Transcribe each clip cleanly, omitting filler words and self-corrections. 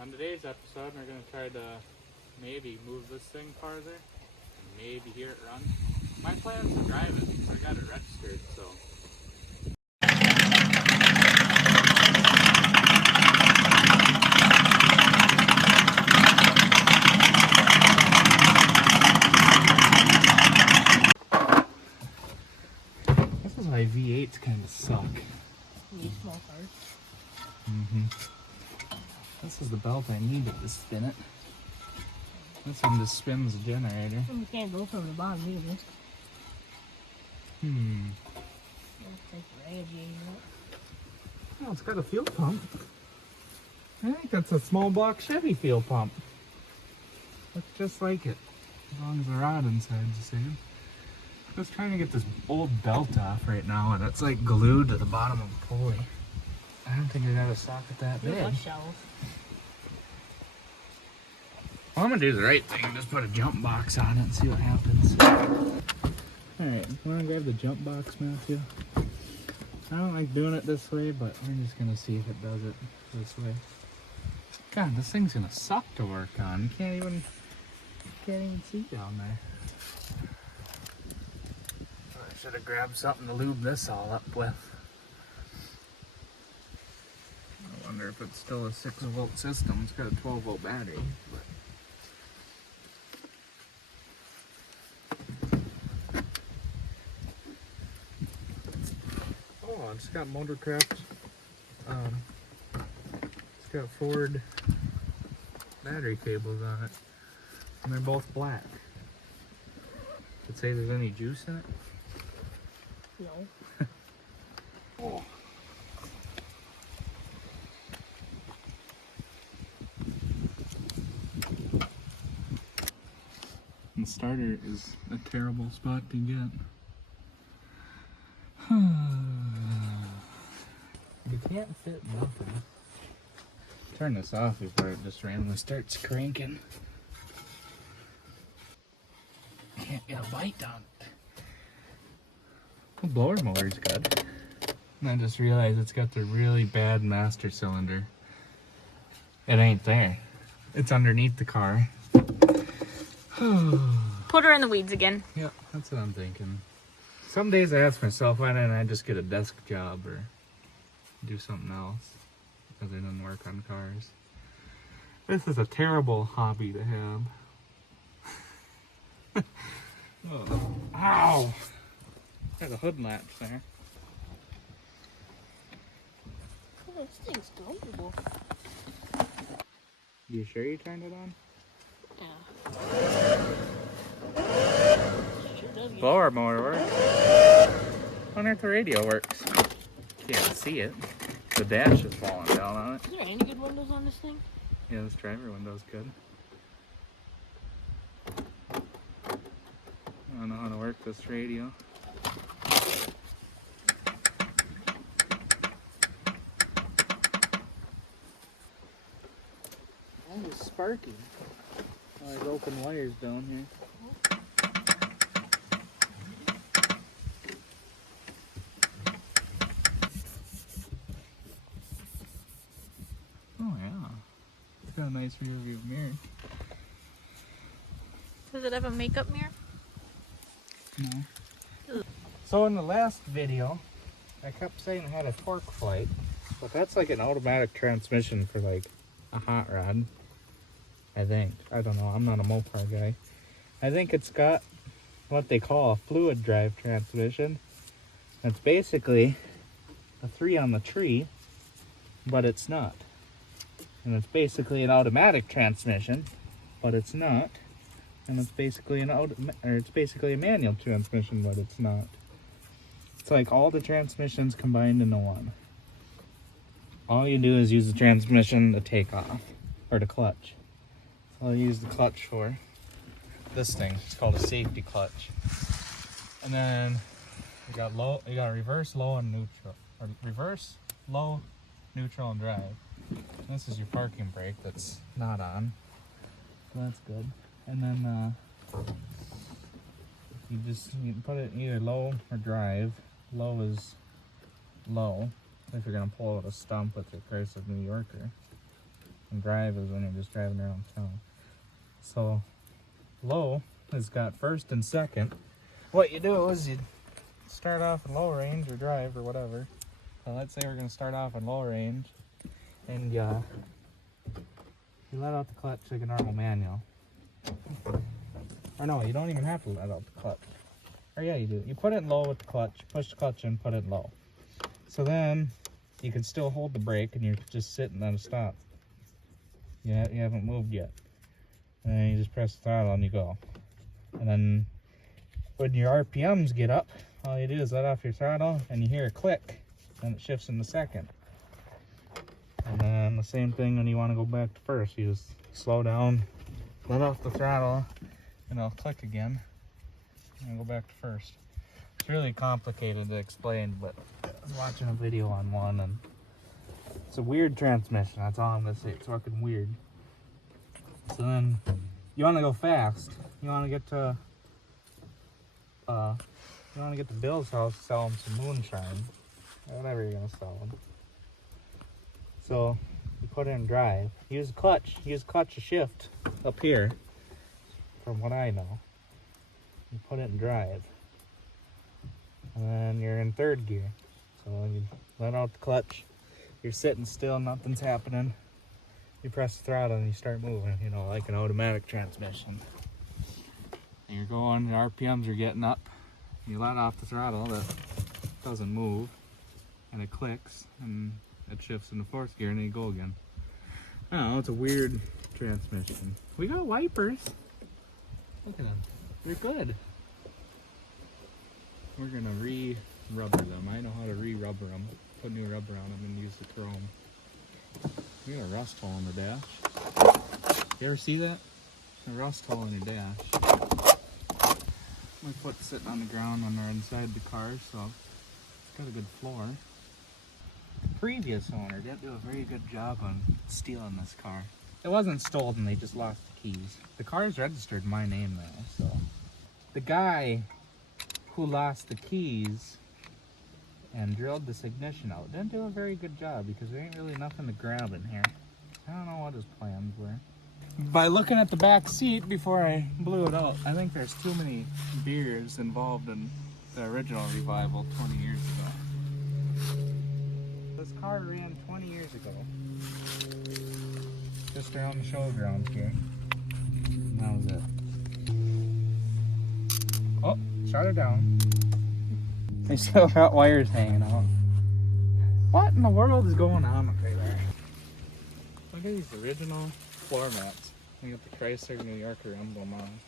On today's episode, we're going to try to maybe move this thing farther and maybe hear it run. My plan is to drive it. I got it registered, so. This is why V8s kind of suck. Need small cars. This is the belt I needed to spin it. This one just spins the generator. You can't go from the bottom either. Looks like radiator. Oh, it's got a fuel pump. I think that's a small block Chevy fuel pump. Looks just like it, as long as the rod inside's the same. Just trying to get this old belt off right now, and it's like glued to the bottom of the pulley. I don't think I got a socket that big. Well, I'm gonna do the right thing and just put a jump box on it and see what happens. Alright, wanna grab the jump box, Matthew? I don't like doing it this way, but we're just gonna see if it does it this way. God, this thing's gonna suck to work on. You can't even see down there. I should have grabbed something to lube this all up with. I wonder if it's still a 6-volt system. It's got a 12-volt battery. Oh, it's got Motorcraft. It's got Ford battery cables on it, and they're both black. Does it say there's any juice in it? No. Oh. The starter is a terrible spot to get. You can't fit nothing. Turn this off before it just randomly starts cranking. Can't get a bite on it. The blower motor's good. And I just realized it's got the really bad master cylinder. It ain't there. It's underneath the car. Put her in the weeds again. Yep, that's what I'm thinking. Some days I ask myself, why didn't I just get a desk job or do something else other than work on cars? This is a terrible hobby to have. Oh. Ow! There's a hood latch there. Oh, this thing's comfortable. You sure you turned it on? Yeah. Sure does. Blower motor works. I wonder if the radio works. Can't see it. The dash is falling down on it. Is there any good windows on this thing? Yeah, this driver window's good. I don't know how to work this radio. Oh, it's sparking. Oh, there's open wires down here. Oh yeah, it's got a nice rear view mirror. Does it have a makeup mirror? No. So in the last video, I kept saying I had a torque flight, but that's like an automatic transmission for like a hot rod. I think. I don't know. I'm not a Mopar guy. I think it's got what they call a fluid drive transmission. It's basically a 3 on the tree, but it's not. And it's basically an automatic transmission, but it's not. And it's basically it's basically a manual transmission, but it's not. It's like all the transmissions combined into one. All you do is use the transmission to take off, or to clutch. So I'll use the clutch for this thing. It's called a safety clutch. And then you got reverse, low, and neutral, or reverse, low, neutral, and drive. This is your parking brake that's not on, so that's good. And then you can put it in either low or drive. Low is low if you're gonna pull out a stump with your Chrysler New Yorker. and drive is when you're just driving around town. So low has got first and second. What you do is you start off in low range or drive or whatever. So let's say we're going to start off in low range, and you let out the clutch like a normal manual. Or no, you don't even have to let out the clutch. Or yeah, you do. You put it in low with the clutch, push the clutch in, put it in low. So then you can still hold the brake and you're just sitting on a stop. You haven't moved yet. And then you just press the throttle and you go. And then when your RPMs get up, all you do is let off your throttle and you hear a click, and it shifts into second. And then the same thing when you want to go back to first. You just slow down, let off the throttle, and it'll click again, and go back to first. It's really complicated to explain, but I was watching a video on one, and it's a weird transmission. That's all I'm gonna say. It's fucking weird. So then, you want to go fast. You want to get to Bill's house, sell him some moonshine, or whatever you're gonna sell him. So you put it in drive. Use clutch. Use clutch to shift up here. From what I know, you put it in drive, and then you're in third gear. So you let out the clutch. You're sitting still. Nothing's happening. You press the throttle and you start moving. You know, like an automatic transmission. And you're going. The RPMs are getting up. You let off the throttle. That doesn't move, and it clicks, and it shifts into fourth gear, and then you go again. I don't know, it's a weird transmission. We got wipers. Look at them. They're good. We're gonna re-rubber them. I know how to re-rubber them. Put new rubber on them and use the chrome. We got a rust hole in the dash. You ever see that? A rust hole in your dash. My foot's sitting on the ground when they're inside the car, so it's got a good floor. The previous owner didn't do a very good job on stealing this car. It wasn't stolen, they just lost the keys. The car is registered in my name though, so. The guy who lost the keys and drilled this ignition out didn't do a very good job because there ain't really nothing to grab in here. I don't know what his plans were. By looking at the back seat before I blew it out, I think there's too many beers involved in the original revival 20 years ago. This car ran 20 years ago. Just around the showgrounds here. And that was it. Oh, shut it down. They still got wires hanging out. What in the world is going on up there? Look at these original floor mats. We got the Chrysler New Yorker emblem on.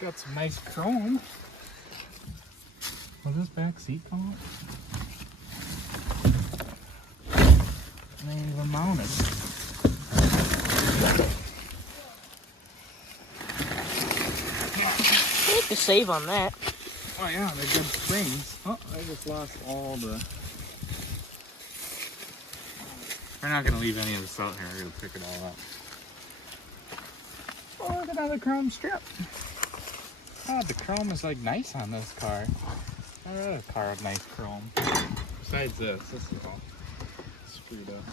Got some nice chrome. Was this back seat come up? They ain't even mounted. You have to save on that. Oh yeah, they're good springs. Oh, I just lost all the... We're not going to leave any of this out here. We're going to pick it all up. Oh, look at another chrome strip. Oh, the chrome is like nice on this car. I read a car with nice chrome. Besides this is all screwed up.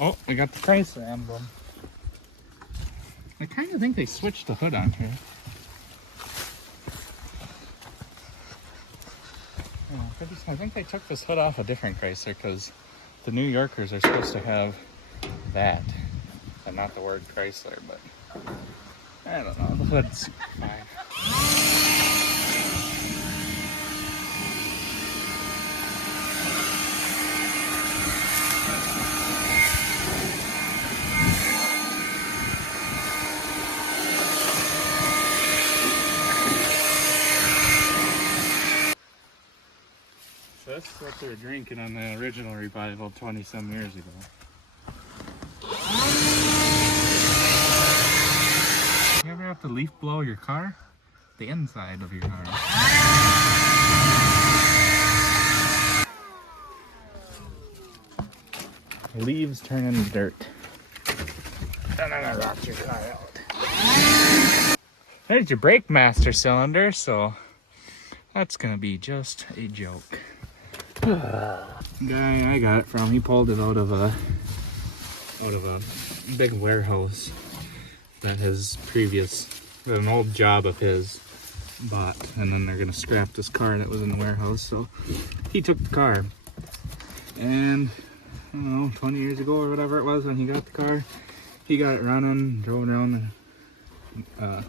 Oh, we got the Chrysler emblem. I kind of think they switched the hood on here. Oh, I think they took this hood off a different Chrysler because the New Yorkers are supposed to have that. And not the word Chrysler, but I don't know. The hood's fine. That's what they were drinking on the original revival 20-some years ago. You ever have to leaf blow your car? The inside of your car. Leaves turn into dirt. And then I rocked your car out. There's your brake master cylinder, so that's gonna be just a joke. Guy I got it from, he pulled it out of a out of a big warehouse that an old job of his bought, and then they're gonna scrap this car that was in the warehouse. So he took the car, and I don't know, 20 years ago or whatever it was when he got the car, he got it running, drove around the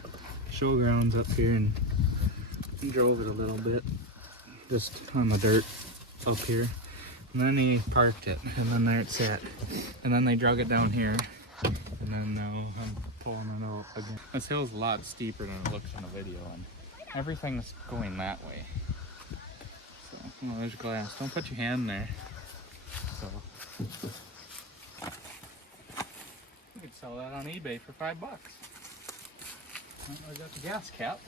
showgrounds up here and drove it a little bit, just on the dirt up here. And then he parked it, and then there it sat. And then they drug it down here, and then now I'm pulling it out again. This hill's a lot steeper than it looks in the video, and everything's going that way. So, oh, there's glass. Don't put your hand there. So, you could sell that on eBay for $5. Well, I got the gas cap.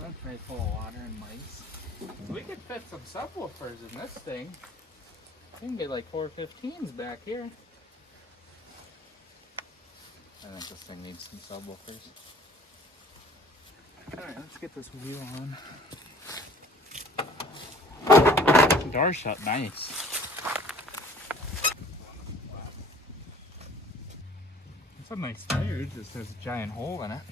That's very full of water and mice. We could fit some subwoofers in this thing. We can get like 415s back here. I think this thing needs some subwoofers. Alright, let's get this wheel on. The door shut nice. It's a nice tire, it just has a giant hole in it.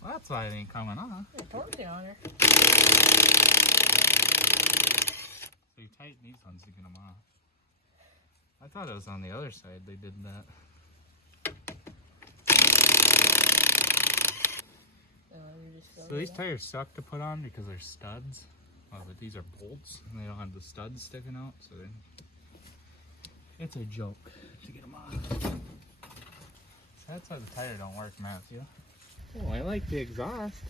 Well, that's why it ain't coming on. The torque's on her. So you tighten these ones to get them off. I thought it was on the other side they did that. So these tires suck to put on because they're studs. Well, but these are bolts and they don't have the studs sticking out, so it's a joke to get them on. So that's why the tire don't work, Matthew. Oh, I like the exhaust.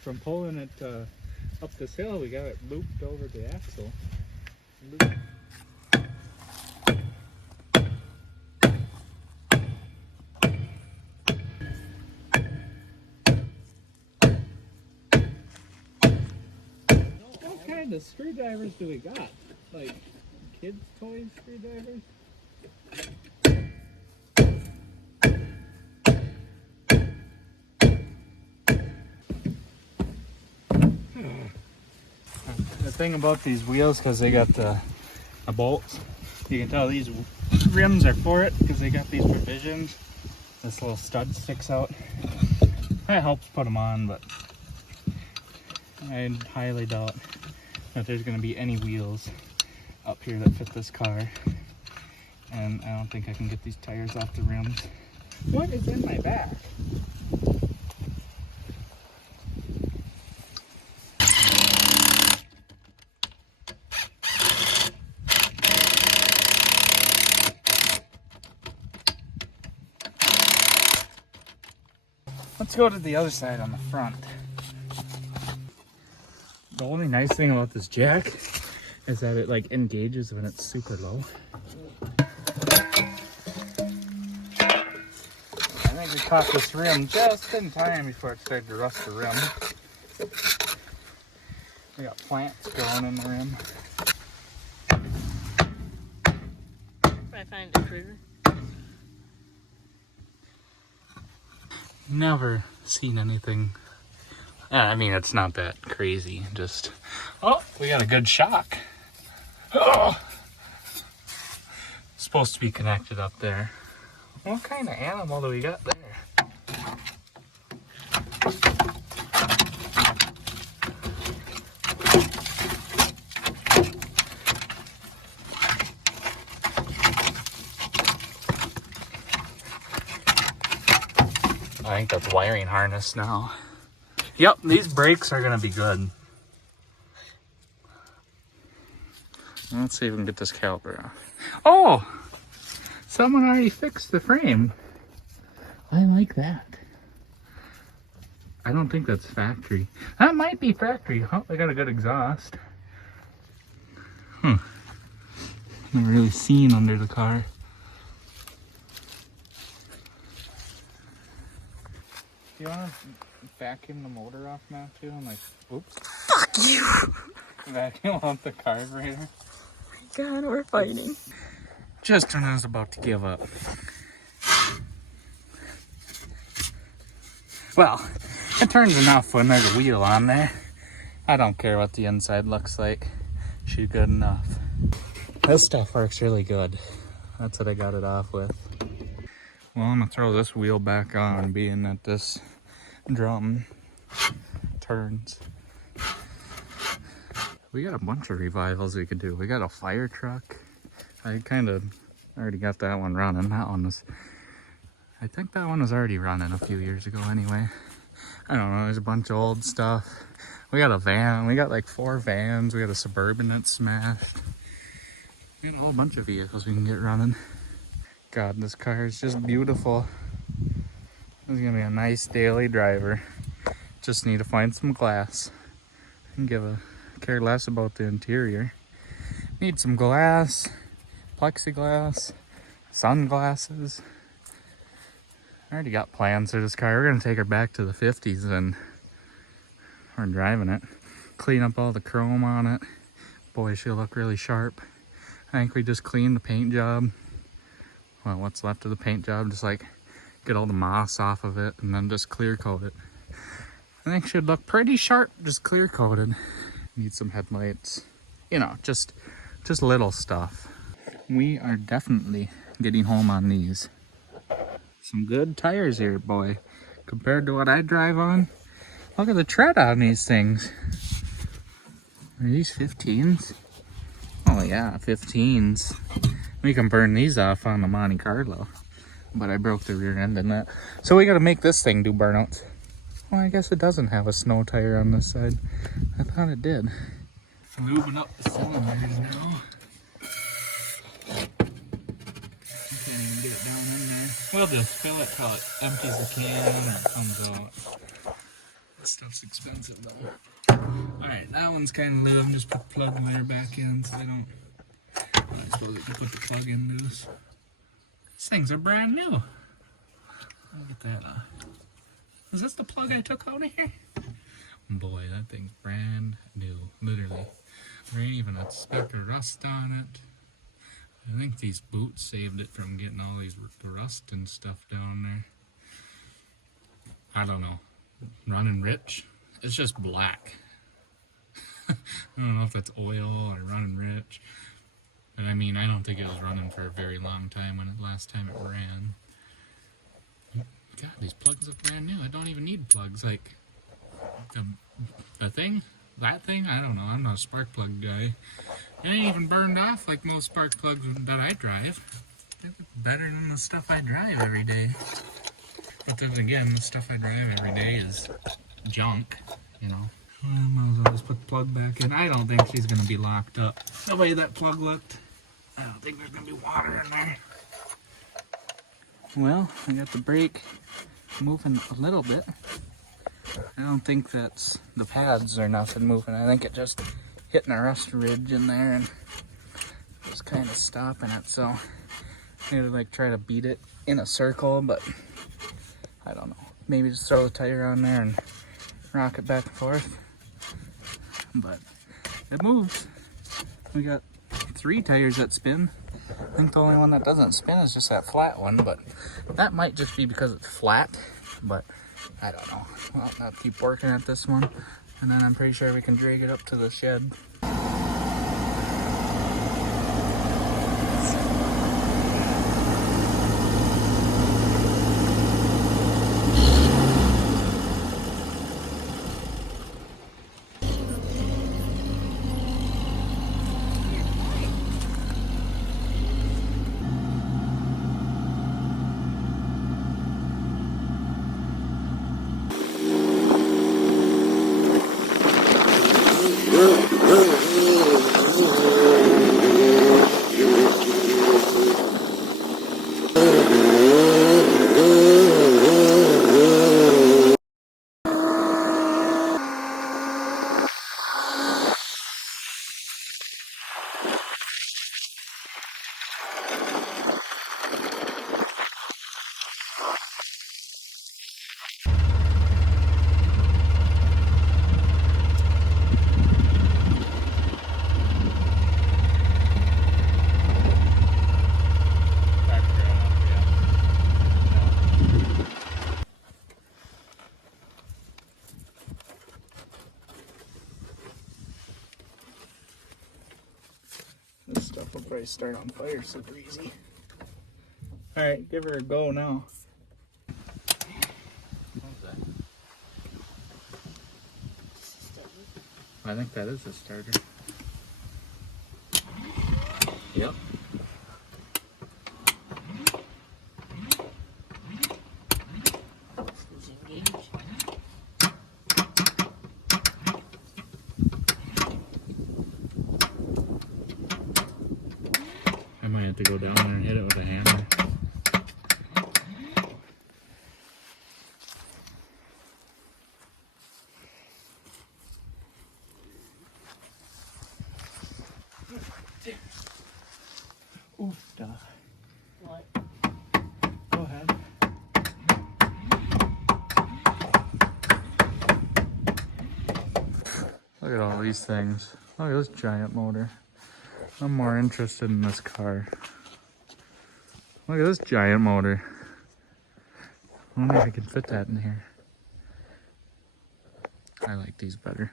From pulling it up this hill, we got it looped over the axle. What kind of screwdrivers do we got? Like kids' toy screwdrivers? The thing about these wheels, because they got the bolts, you can tell these rims are for it because they got these provisions. This little stud sticks out. That helps put them on, but I highly doubt that there's going to be any wheels up here that fit this car. And I don't think I can get these tires off the rims. What is in my back? Let's go to the other side on the front. The only nice thing about this jack is that it like engages when it's super low. I think we caught this rim just in time before it started to rust the rim. We got plants growing in the rim. I find the trigger. Never seen anything. I mean, it's not that crazy. Just, oh, we got a good shock. Oh, supposed to be connected up there. What kind of animal do we got there? I think that's wiring harness now. Yep, these brakes are gonna be good. Let's see if we can get this caliper off. Oh! Someone already fixed the frame. I like that. I don't think that's factory. That might be factory. Oh, they got a good exhaust. Never really seen under the car. Do you want to vacuum the motor off, Matthew? And like, oops. Fuck you! Vacuum out the carburetor. God, we're fighting. Just when I was about to give up. Well, it turns enough when there's a wheel on there. I don't care what the inside looks like. She's good enough. This stuff works really good. That's what I got it off with. Well, I'm gonna throw this wheel back on, being that this drum turns. We got a bunch of revivals we could do. We got a fire truck. I kind of already got that one running. That one was, I think that one was already running a few years ago anyway. I don't know, there's a bunch of old stuff. We got a van, we got like 4 vans, we got a Suburban that's smashed. We got a whole bunch of vehicles we can get running. God, this car is just beautiful. This is gonna be a nice daily driver. Just need to find some glass and care less about the interior. Need some glass, plexiglass, sunglasses. I already got plans for this car. We're gonna take her back to the 50s and we're driving it. Clean up all the chrome on it. Boy, she'll look really sharp. I think we just cleaned the paint job. Well, what's left of the paint job, just like get all the moss off of it and then just clear coat it. I think she'd look pretty sharp, just clear coated. Need some headlights. You know, just little stuff. We are definitely getting home on these. Some good tires here, boy. Compared to what I drive on. Look at the tread on these things. Are these 15s? Oh yeah, 15s. We can burn these off on the Monte Carlo. But I broke the rear end in that. So we gotta make this thing do burnouts. Well, I guess it doesn't have a snow tire on this side. I thought it did. Lubing up the cylinders now. You can't even get it down in there. We'll just fill it till it empties the can or comes out. This stuff's expensive though. Alright, that one's kind of lubed. Just put the plug wire back in so I don't... I suppose I can put the plug in this. These things are brand new. Let me get that Is this the plug I took out of here? Boy, that thing's brand new. Literally. There ain't even a speck of rust on it. I think these boots saved it from getting all these rust and stuff down there. I don't know. Running rich? It's just black. I don't know if that's oil or running rich. But I mean, I don't think it was running for a very long time when last time it ran. God, these plugs look brand new. I don't even need plugs. Like, the thing? That thing? I don't know. I'm not a spark plug guy. It ain't even burned off like most spark plugs that I drive. They look better than the stuff I drive every day. But then again, the stuff I drive every day is junk, you know. I might as well just put the plug back in. I don't think she's going to be locked up. The way that plug looked, I don't think there's going to be water in there. Well, I got the brake moving a little bit. I don't think that's the pads or nothing moving. I think it just hitting a rust ridge in there and just kind of stopping it. So I'm gonna like try to beat it in a circle, but I don't know. Maybe just throw the tire on there and rock it back and forth. But it moves. We got 3 tires that spin. I think the only one that doesn't spin is just that flat one, but that might just be because it's flat, but I don't know. Well, I'll keep working at this one, and then I'm pretty sure we can drag it up to the shed. probably start on fire super easy. Alright, give her a go now. I think that is a starter. Yep. I might have to go down there and hit it with a hammer. Oof, duh. What? Go ahead. Look at all these things. Look at this giant motor. I'm more interested in this car. Look at this giant motor. I wonder if I can fit that in here. I like these better.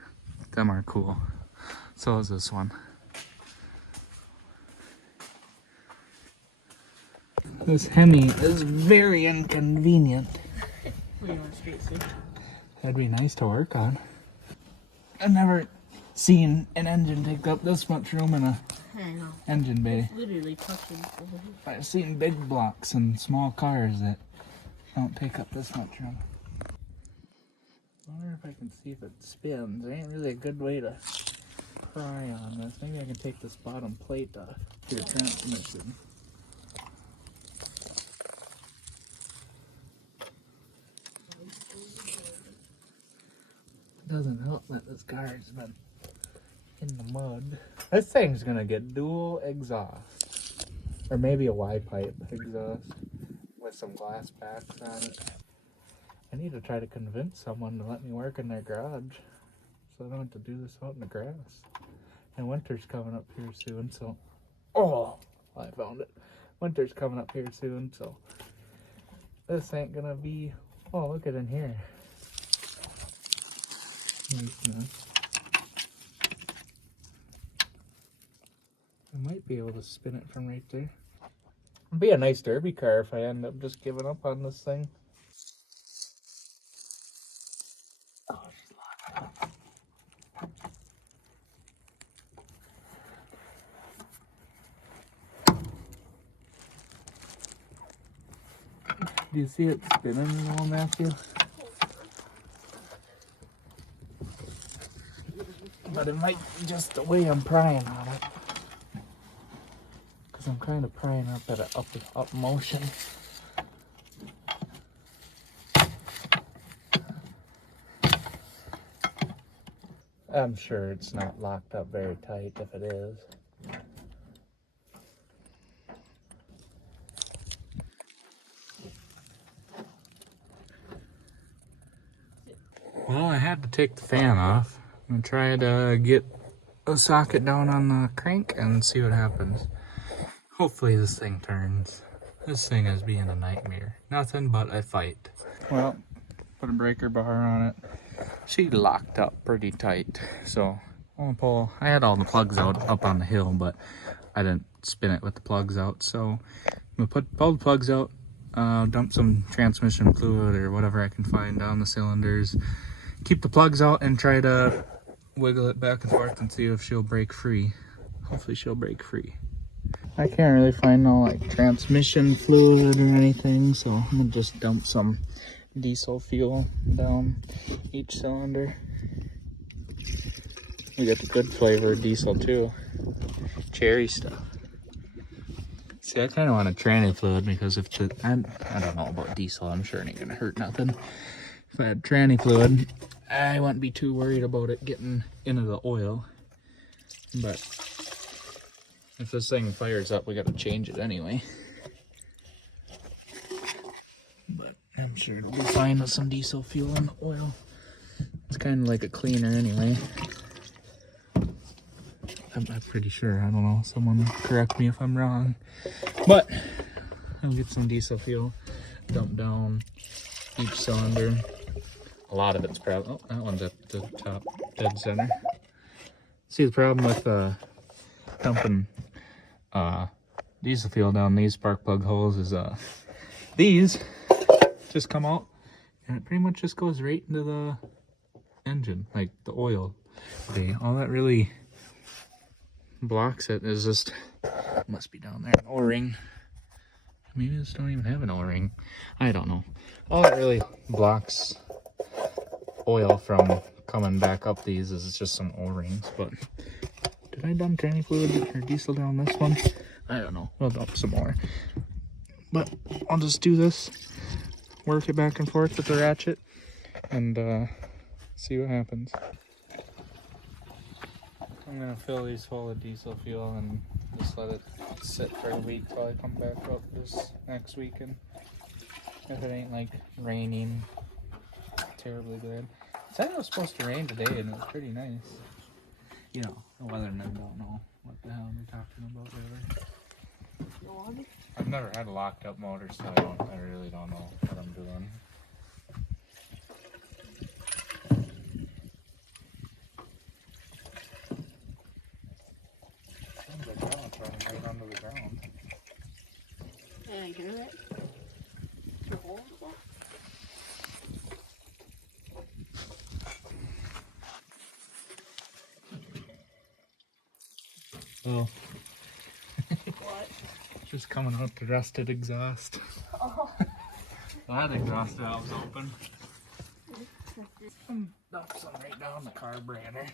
Them are cool. So is this one. This Hemi is very inconvenient. What do you want, straight suit? That'd be nice to work on. I've never seen an engine take up this much room in a I know. engine bay. It's literally touching. I've seen big blocks and small cars that don't take up this much room. I wonder if I can see if it spins. There ain't really a good way to pry on this. Maybe I can take this bottom plate off to the transmission. It doesn't help that this car's been in the mud. This thing's gonna get dual exhaust. Or maybe a Y-pipe exhaust with some glass packs on it. I need to try to convince someone to let me work in their garage so I don't have to do this out in the grass. And winter's coming up here soon, so... Oh! I found it. Winter's coming up here soon, so... This ain't gonna be... Oh, look at in here. Nice. I might be able to spin it from right there. It'd be a nice derby car if I end up just giving up on this thing. Oh, she's locked up. Do you see it spinning, little Matthew? But it might be just the way I'm prying on it. Because I'm kind of prying up at an up motion. I'm sure it's not locked up very tight if it is. Well, I had to take the fan off and try to get a socket down on the crank and see what happens. Hopefully this thing turns. This thing is being a nightmare. Nothing but a fight. Well, put a breaker bar on it. She locked up pretty tight, so I'm gonna pull. I had all the plugs out up on the hill, but I didn't spin it with the plugs out. So I'm gonna pull the plugs out, dump some transmission fluid or whatever I can find down the cylinders, keep the plugs out, and try to wiggle it back and forth and see if she'll break free. Hopefully she'll break free. I can't really find no like transmission fluid or anything, so I'm gonna just dump some diesel fuel down each cylinder. You get the good flavor of diesel too. Cherry stuff. See, I kind of want a tranny fluid because if the I don't know about diesel, I'm sure it ain't gonna hurt nothing. If I had tranny fluid, I wouldn't be too worried about it getting into the oil. But if this thing fires up, we gotta change it anyway. But I'm sure it'll be fine with some diesel fuel and oil. It's kind of like a cleaner anyway. I'm pretty sure. I don't know. Someone correct me if I'm wrong. But I'll get some diesel fuel, dump down each cylinder. A lot of it's probably... Oh, that one's at the top, dead center. See, the problem with dumping diesel fuel down these spark plug holes is these just come out and it pretty much just goes right into the engine, like the oil. Okay, all that really blocks it is just, must be down there, an O-ring. Maybe this don't even have an O-ring. I don't know. All that really blocks oil from coming back up these is just some O-rings. But did I dump tranny fluid or diesel down this one? I don't know. We'll dump some more. But I'll just do this, work it back and forth with the ratchet, and see what happens. I'm gonna fill these full of diesel fuel and just let it sit for a week till I come back up this next weekend. If it ain't like raining terribly bad. It said it was supposed to rain today and it was pretty nice. You know, the weathermen don't know what the hell they're talking about really. I've never had a locked up motor, so I really don't know what I'm doing. Sounds like ground's running right onto the ground. Yeah, you hear that? Your hole in the wall? Oh. What? Just coming out the rusted exhaust. Oh. That exhaust valve's open. Dump some right down the carburetor.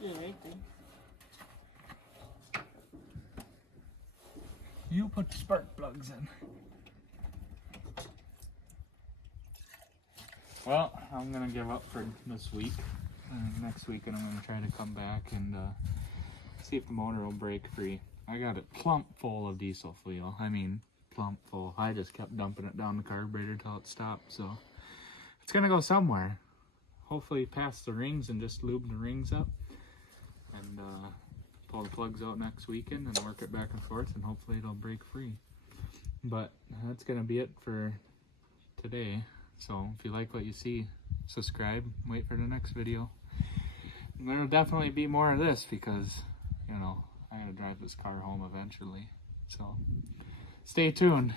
Yeah, right there. You put the spark plugs in. Well, I'm gonna give up for this week. Next weekend I'm gonna try to come back and see if the motor will break free. I got it plump full of diesel fuel. I mean, plump full. I just kept dumping it down the carburetor till it stopped. So it's gonna go somewhere. Hopefully past the rings and just lube the rings up. And pull the plugs out next weekend and work it back and forth, and hopefully it'll break free. But that's gonna be it for today. So if you like what you see, subscribe, wait for the next video. And there'll definitely be more of this because, you know, I gotta drive this car home eventually. So stay tuned.